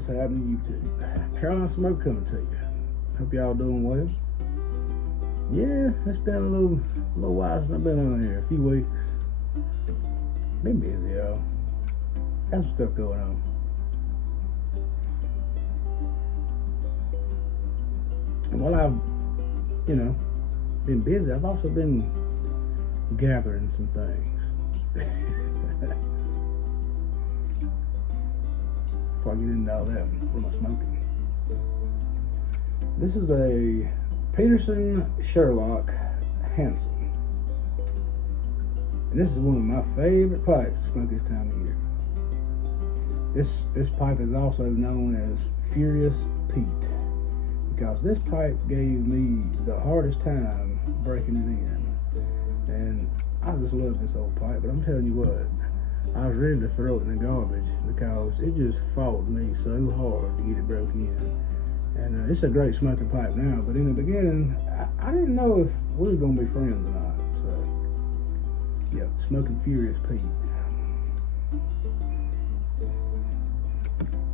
What's happening, YouTube? Carolina Smoke coming to you. Hope y'all doing well. Yeah, it's been a little while since I've been on here. A few weeks. Been busy, y'all. Got some stuff going on. And while I've, been busy, I've also been gathering some things. Before I get into all that, what am I smoking? This is a Peterson Sherlock Hanson. And this is one of my favorite pipes to smoke this time of year. This pipe is also known as Furious Pete, because this pipe gave me the hardest time breaking it in. And I just love this old pipe, but I'm telling you what, I was ready to throw it in the garbage because it just fought me so hard to get it broke in. And it's a great smoking pipe now, but in the beginning, I didn't know if we was going to be friends or not. So, yeah, smoking Furious Pete.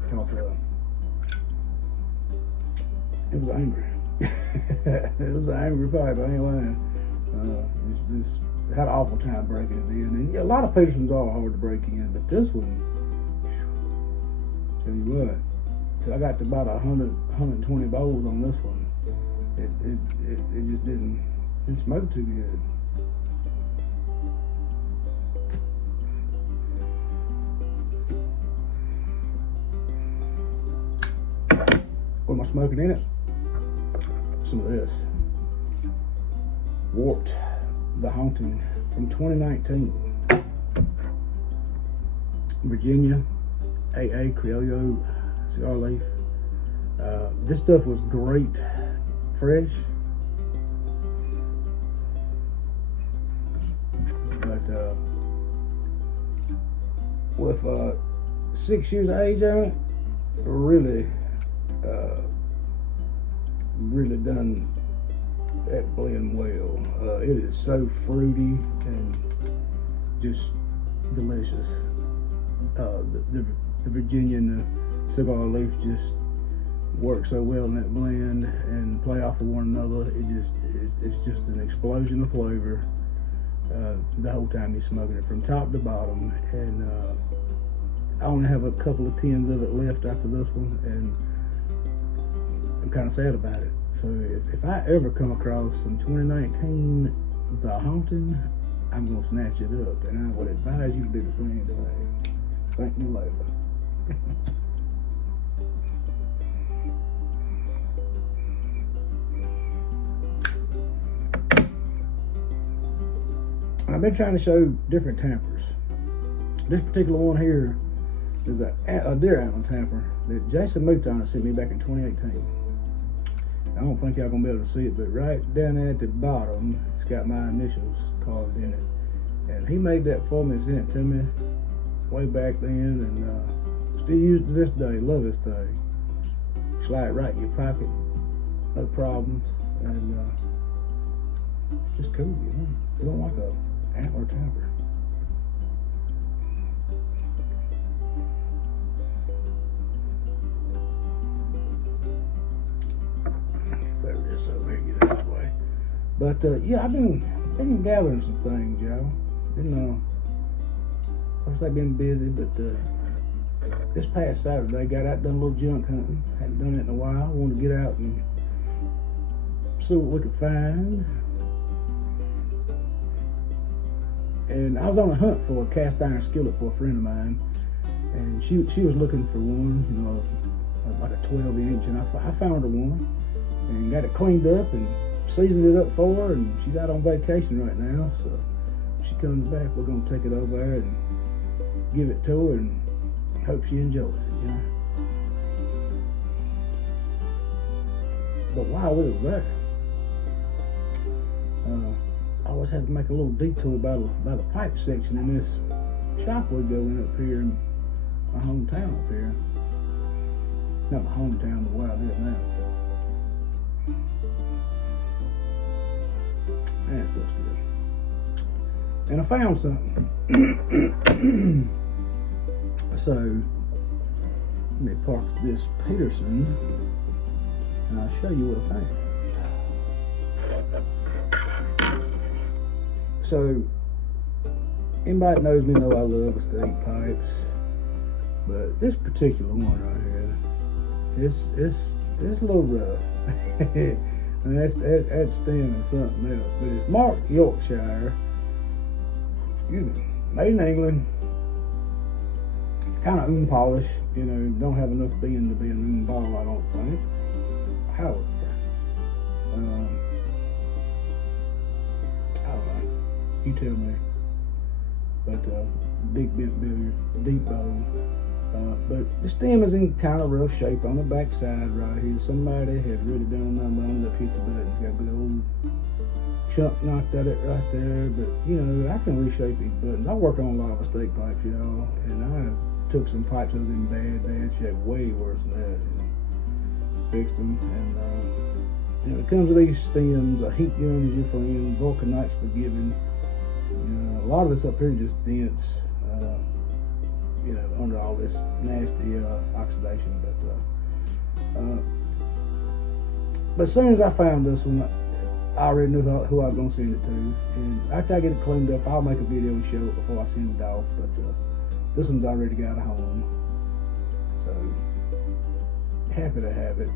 Because it was angry. It was an angry pipe, I ain't lying. Just had an awful time breaking it in. And yeah, a lot of Petersons are hard to break in, but this one, tell you what, till I got to about 120 bowls on this one, it just didn't smoke too good. What am I smoking in it? Some of this. Warped the Haunting from 2019. Virginia AA Criollo cigar leaf. This stuff was great fresh, but with 6 years of age on it, really done that blend well. It is so fruity and just delicious. The Virginia and the cigar leaf just work so well in that blend and play off of one another. It's just an explosion of flavor the whole time you're smoking it from top to bottom. And I only have a couple of tins of it left after this one, and I'm kind of sad about it. So if I ever come across some 2019 The Haunting, I'm going to snatch it up, and I would advise you to do the same thing. Thank me later. I've been trying to show different tampers. This particular one here is a deer antler tamper that Jason Mouton sent me back in 2018. I don't think y'all gonna be able to see it, but right down there at the bottom, it's got my initials carved in it. And he made that for me and sent it to me way back then, and still use it to this day. Love this thing. Slide it right in your pocket, no problems, and it's just cool, You don't like a antler tamper. Throw this over here, get it out of the way. But yeah, I've been gathering some things, y'all. I've been busy, but this past Saturday, got out, done a little junk hunting. Hadn't done it in a while. Wanted to get out and see what we could find. And I was on a hunt for a cast iron skillet for a friend of mine, and she was looking for one, like a 12-inch, and I found her one and got it cleaned up and seasoned it up for her, and she's out on vacation right now, so if she comes back, we're gonna take it over there and give it to her and hope she enjoys it, But while we was there, I always had to make a little detour by the pipe section in this shop we go in up here in my hometown up here. Not my hometown, but where I live now. That stuff's good. And I found something. So Let me park this Peterson and I'll show you what I found. So, anybody that knows me know I love estate pipes, but this particular one right here, it's a little rough. And that stem is something else, but it's marked Yorkshire. Excuse me, made in England. Kind of polish, don't have enough bend to be an ball, I don't think. However, I don't know. You tell me. But big bent billiard, deep bow. But the stem is in kind of rough shape on the back side right here. Somebody has really done a number on it up, hit the buttons. Got a big old chunk knocked at it right there. But I can reshape these buttons. I work on a lot of estate pipes, y'all, and I took some pipes that was in bad shape, way worse than that, and fixed them. And it comes with these stems. A heat gun is your friend. Vulcanite's forgiving. A lot of this up here is just dents. Under all this nasty oxidation. But as soon as I found this one, I already knew who I was going to send it to. And after I get it cleaned up, I'll make a video and show it before I send it off. But this one's already got a home. So, happy to have it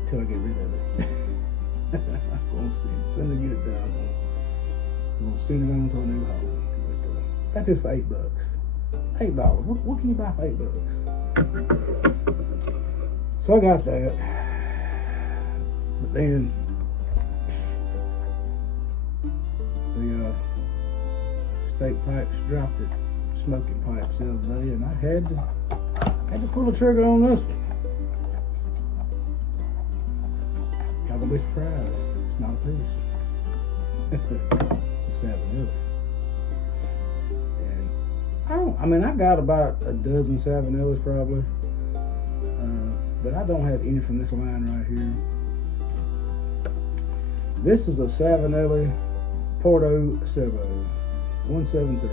until I get rid of it. I'm going to see it. As soon as I get it done, I'm going to send it on to a new home. But got this for $8. $8. What can you buy for $8? So I got that. But then the estate pipes dropped it, smoking pipes the other day, and I had to pull the trigger on this one. Y'all gonna be surprised. It's not a Peterson. It's a Savinelli. I got about a dozen Savinellis probably, but I don't have any from this line right here. This is a Savinelli Porto Cervo 173,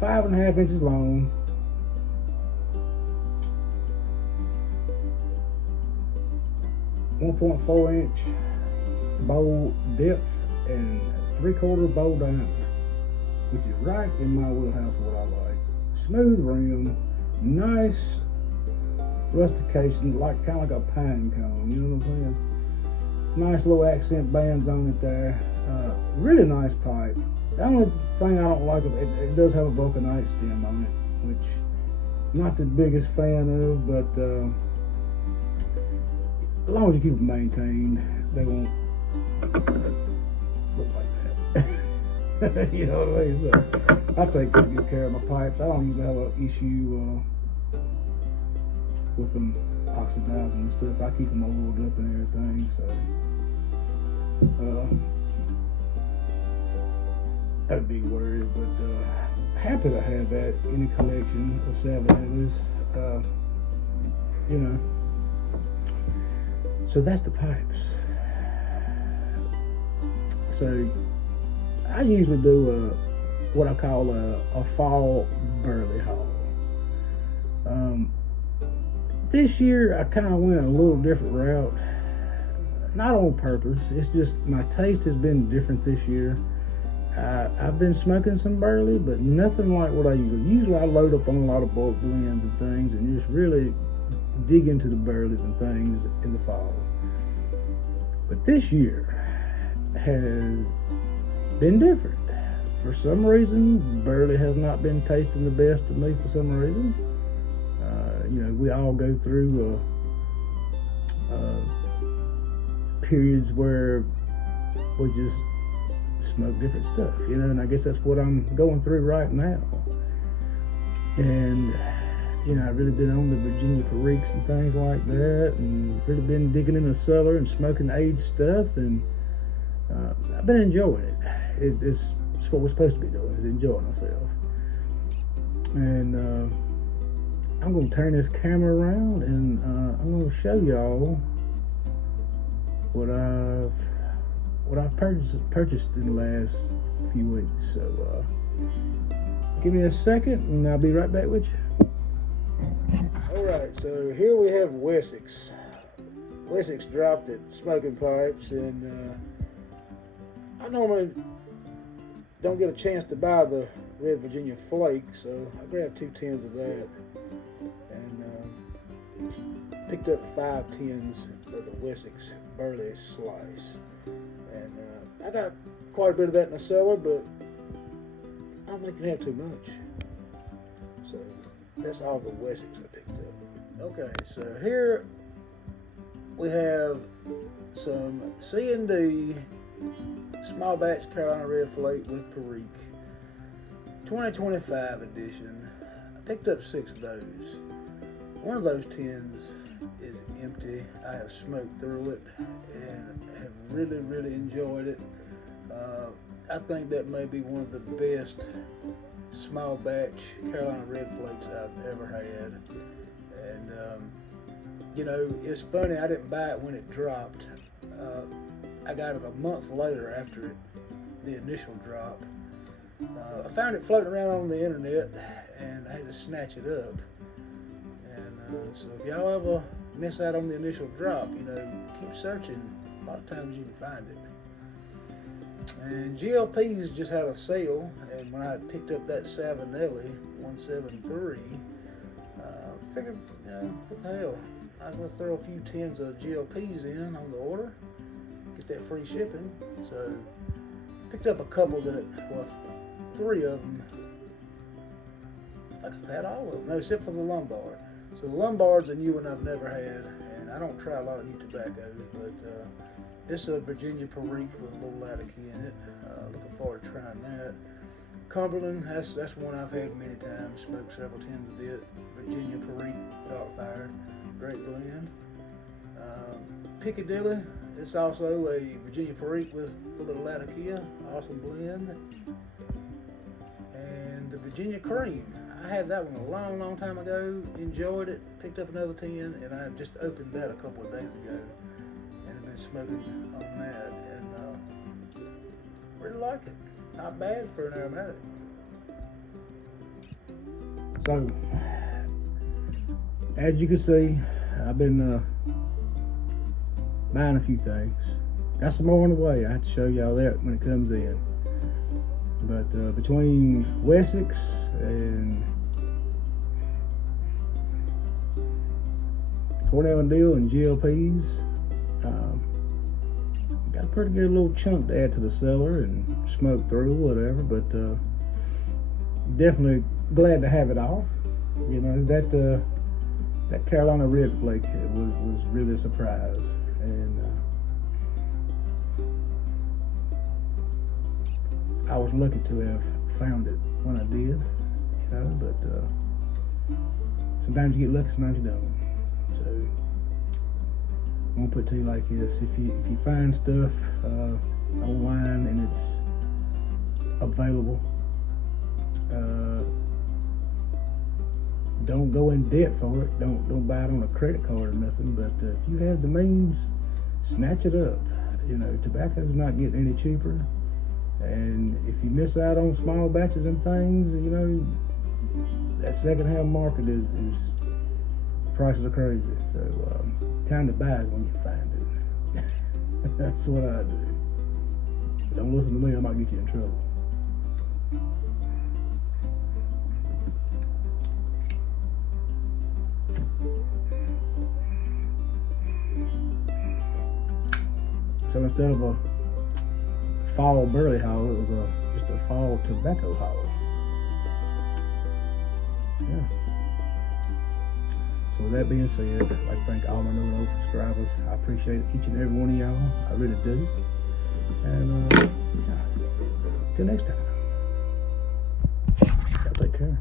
5.5 inches long, 1.4 inch bowl depth and 3/4 bowl diameter, which is right in my wheelhouse, what I like. Smooth rim, nice rustication, kind of like a pine cone, you know what I'm saying? Nice little accent bands on it there. Really nice pipe. The only thing I don't like, it does have a vulcanite stem on it, which I'm not the biggest fan of, but as long as you keep it maintained, they won't look like that. You know what I mean? So I take pretty good care of my pipes. I don't usually have an issue with them oxidizing and stuff. I keep them oiled up and everything. So I'd be worried, but happy to have that in a collection of Savinellis. So that's the pipes. So I usually do what I call a fall burley haul. This year I kind of went a little different route, not on purpose. It's just my taste has been different this year. I've been smoking some burley, but nothing like what I usually I load up on a lot of bulk blends and things and just really dig into the burleys and things in the fall. But this year has been different. For some reason, burley has not been tasting the best to me for some reason. We all go through periods where we just smoke different stuff, and I guess that's what I'm going through right now. And I've really been on the Virginia Periques and things like that, and really been digging in the cellar and smoking aged stuff, and I've been enjoying it. It's what we're supposed to be doing, is enjoying ourselves. And I'm going to turn this camera around, and I'm going to show y'all what I've purchased in the last few weeks. So give me a second, and I'll be right back with you. Alright, so here we have Wessex. Wessex dropped at Smoking Pipes, and I normally don't get a chance to buy the Red Virginia Flake, so I grabbed 2 tins of that and picked up 5 tins of the Wessex Burley Slice. And I got quite a bit of that in the cellar, but I don't think you can have too much. So that's all the Wessex I picked up. Okay, so here we have some C&D small batch Carolina Red Flake with Perique 2025 edition. I picked up 6 of those. One of those tins is empty. I have smoked through it and have really enjoyed it. I think that may be one of the best small batch Carolina Red Flakes I've ever had. And you know, it's funny, I didn't buy it when it dropped. I got it a month later after the initial drop. I found it floating around on the internet and I had to snatch it up. And so if y'all ever miss out on the initial drop, you know, keep searching. A lot of times you can find it. And GLP's just had a sale, and when I picked up that Savinelli 173, figured, you know, what the hell, I was going to throw a few tins of GLP's in on the order, get that free shipping. So picked up a couple that, well, 3 of them. I think I've had all of them, no, except for the Lombard. So the Lombard's a new one I've never had, and I don't try a lot of new tobaccos, but this is a Virginia Perique with a little Latakia in it. Looking forward to trying that. Cumberland, that's one I've had many times, smoked several tins of it. Virginia Perique, dark fired, great blend. Piccadilly, it's also a Virginia Perique with a little Latakia, awesome blend. And the Virginia Cream, I had that one a long time ago, enjoyed it, picked up another tin, and I just opened that a couple of days ago. And I've been smoking on that, and really like it. Not bad for an aromatic. So, as you can see, I've been buying a few things. Got some more on the way. I have to show y'all that when it comes in. But between Wessex and Cornell and Deal and GLP's, got a pretty good little chunk to add to the cellar and smoke through, whatever. But definitely glad to have it all. You know, that Carolina Red Flake was really a surprise, and I was lucky to have found it when I did, you know, but sometimes you get lucky, sometimes you don't. So I'm gonna put it to you like this: if you find stuff online and it's available, don't go in debt for it. Don't buy it on a credit card or nothing. But if you have the means, snatch it up. You know, tobacco's not getting any cheaper. And if you miss out on small batches and things, you know, that second-hand market is prices are crazy. So time to buy it when you find it. That's what I do. But don't listen to me, I might get you in trouble. So instead of a fall burley haul, it was just a fall tobacco haul. Yeah. So with that being said, I'd like to thank all my new and old subscribers. I appreciate each and every one of y'all. I really do. And yeah. Till next time. Y'all take care.